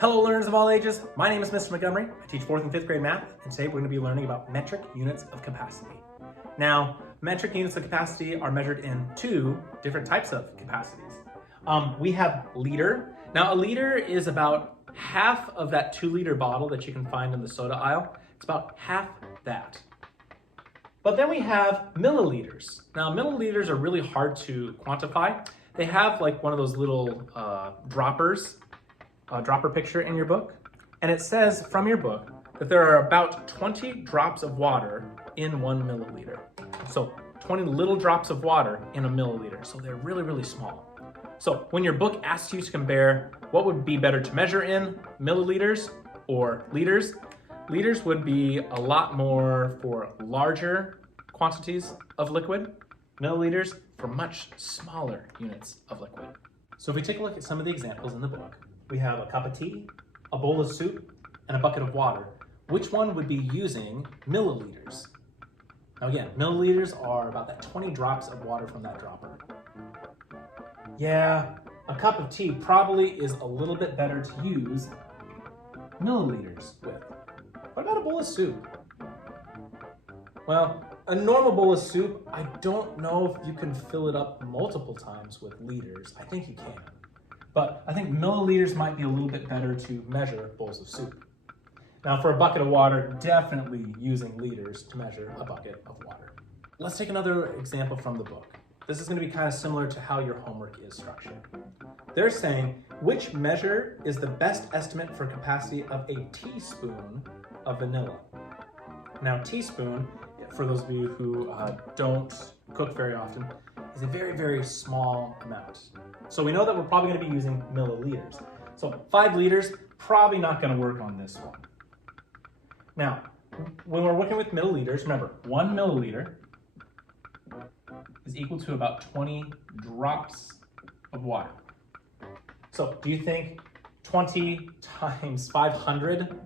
Hello learners of all ages, my name is Mr. Montgomery. I teach 4th and 5th grade math, and today we're going to be learning about metric units of capacity. Now, metric units of capacity are measured in two different types of capacities. We have liter. Now a liter is about half of that 2-liter bottle that you can find in the soda aisle. It's about half that. But then we have milliliters. Now milliliters are really hard to quantify. They have like one of those little droppers, dropper picture in your book. And it says from your book that there are about 20 drops of water in 1 milliliter. So 20 little drops of water in a milliliter. So they're really, really small. So when your book asks you to compare what would be better to measure in milliliters or liters, liters would be a lot more for larger quantities of liquid, milliliters for much smaller units of liquid. So if we take a look at some of the examples in the book, we have a cup of tea, a bowl of soup, and a bucket of water. Which one would be using milliliters? Now again, milliliters are about that 20 drops of water from that dropper. Yeah, a cup of tea probably is a little bit better to use milliliters with. What about a bowl of soup? Well, a normal bowl of soup, I don't know if you can fill it up multiple times with liters. I think you can. But I think milliliters might be a little bit better to measure bowls of soup. Now for a bucket of water, definitely using liters to measure a bucket of water. Let's take another example from the book. This is going to be kind of similar to how your homework is structured. They're saying, which measure is the best estimate for capacity of a teaspoon of vanilla? Now teaspoon, for those of you who don't cook very often, is a very, very small amount. So we know that we're probably going to be using milliliters. So 5 liters, probably not going to work on this one. Now, when we're working with milliliters, remember, 1 milliliter is equal to about 20 drops of water. So do you think 20 times 500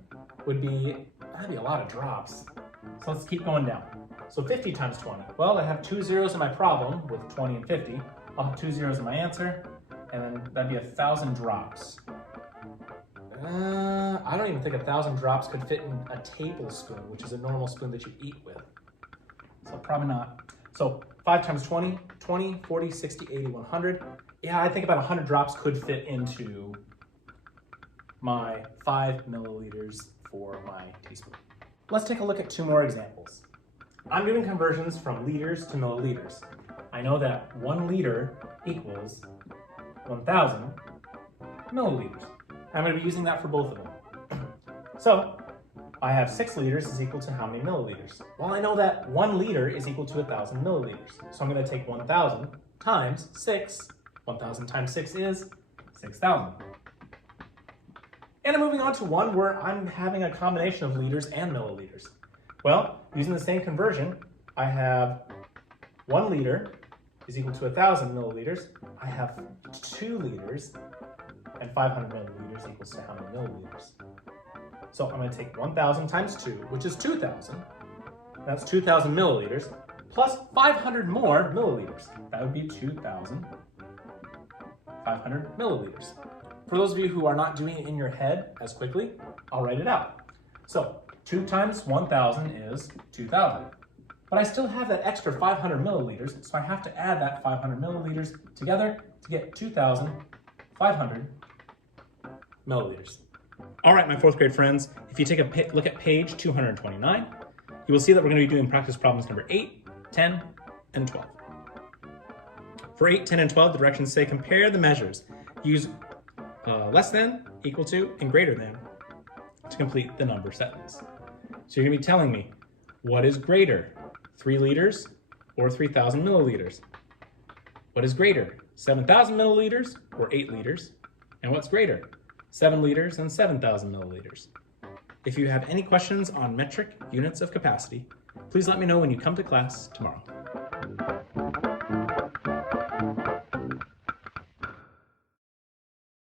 would be, that'd be a lot of drops. So let's keep going down. So 50 times 20. Well, I have 2 zeros in my problem with 20 and 50. I'll have 2 zeros in my answer, and then that'd be 1,000 drops. I don't even think 1,000 drops could fit in a tablespoon, which is a normal spoon that you eat with. So probably not. So 5 times 20, 20, 40, 60, 80, 100. Yeah, I think about 100 drops could fit into my 5 milliliters for my teaspoon. Let's take a look at 2 more examples. I'm doing conversions from liters to milliliters. I know that 1 liter equals 1,000 milliliters. I'm going to be using that for both of them. So I have 6 liters is equal to how many milliliters? Well, I know that 1 liter is equal to 1,000 milliliters. So I'm going to take 1,000 times 6. 1,000 times 6 is 6,000. And I'm moving on to one where I'm having a combination of liters and milliliters. Well, using the same conversion, I have 1 liter is equal to 1,000 milliliters. I have 2 liters, and 500 milliliters equals to how many milliliters? So I'm going to take 1,000 times 2, which is 2,000. That's 2,000 milliliters, plus 500 more milliliters. That would be 2,500 milliliters. For those of you who are not doing it in your head as quickly, I'll write it out. So 2 times 1,000 is 2,000. But I still have that extra 500 milliliters, so I have to add that 500 milliliters together to get 2,500 milliliters. All right, my 4th grade friends, if you take a look at page 229, you will see that we're going to be doing practice problems number 8, 10, and 12. For 8, 10, and 12, the directions say compare the measures. Use less than, equal to, and greater than to complete the number sentence. So you're going to be telling me, what is greater, 3 liters or 3,000 milliliters? What is greater, 7,000 milliliters or 8 liters? And what's greater, 7 liters and 7,000 milliliters? If you have any questions on metric units of capacity, please let me know when you come to class tomorrow.